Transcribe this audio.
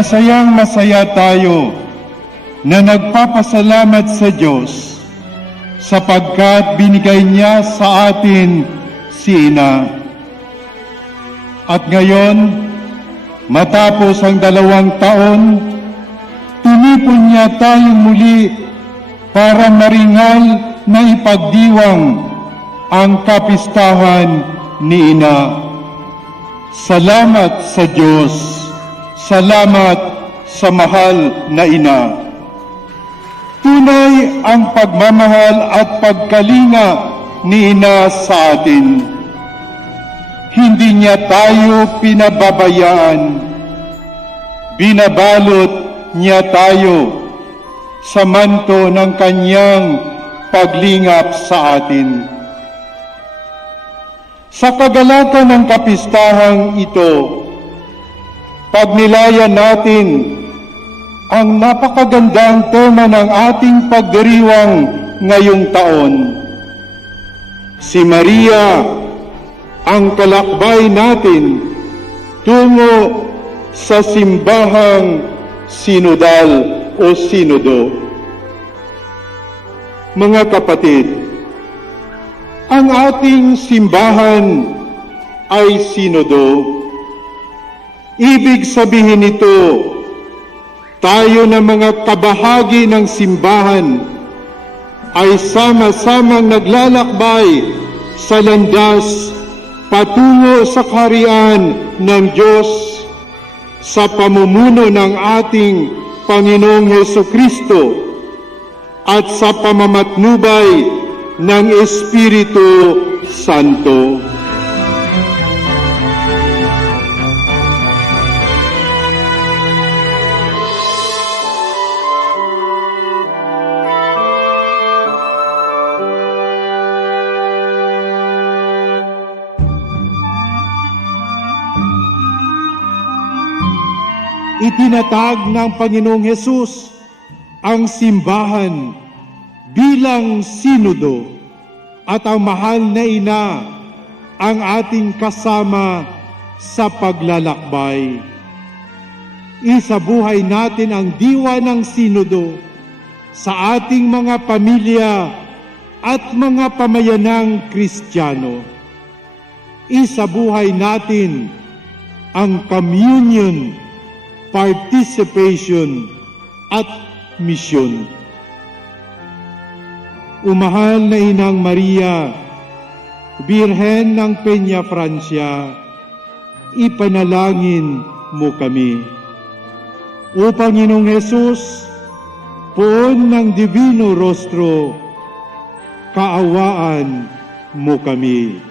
Masayang masaya tayo na nagpapasalamat sa Diyos sapagkat binigay niya sa atin si Ina. At ngayon, matapos ang 2 taon, tinipon niya tayong muli para maringal na ipagdiwang ang kapistahan ni Ina. Salamat sa Diyos. Salamat sa mahal na Ina. Tunay ang pagmamahal at pagkalinga ni Ina sa atin. Hindi niya tayo pinababayaan. Binabalot niya tayo sa manto ng kanyang paglingap sa atin. Sa kagalakan ng kapistahang ito, pagnilayan natin ang napakagandang tema ng ating pagdiriwang ngayong taon. Si Maria, ang kalakbay natin tungo sa simbahang sinodal o sinodo. Mga kapatid, ang ating simbahan ay sinodo. Ibig sabihin nito, tayo na mga kabahagi ng simbahan ay sama-samang naglalakbay sa landas patungo sa kaharian ng Diyos sa pamumuno ng ating Panginoong Hesukristo at sa pamamatnubay ng Espiritu Santo. Itinatag ng Panginoong Hesus ang simbahan bilang sinodo at ang mahal na Ina ang ating kasama sa paglalakbay. Isabuhay natin ang diwa ng sinodo sa ating mga pamilya at mga pamayanang Kristiyano. Isabuhay natin ang communion, participation at misyon. Umahal na Inang Maria, Birhen ng Peña Francia, ipanalangin mo kami. O Panginoong Hesus, poon ng Divino Rostro, kaawaan mo kami.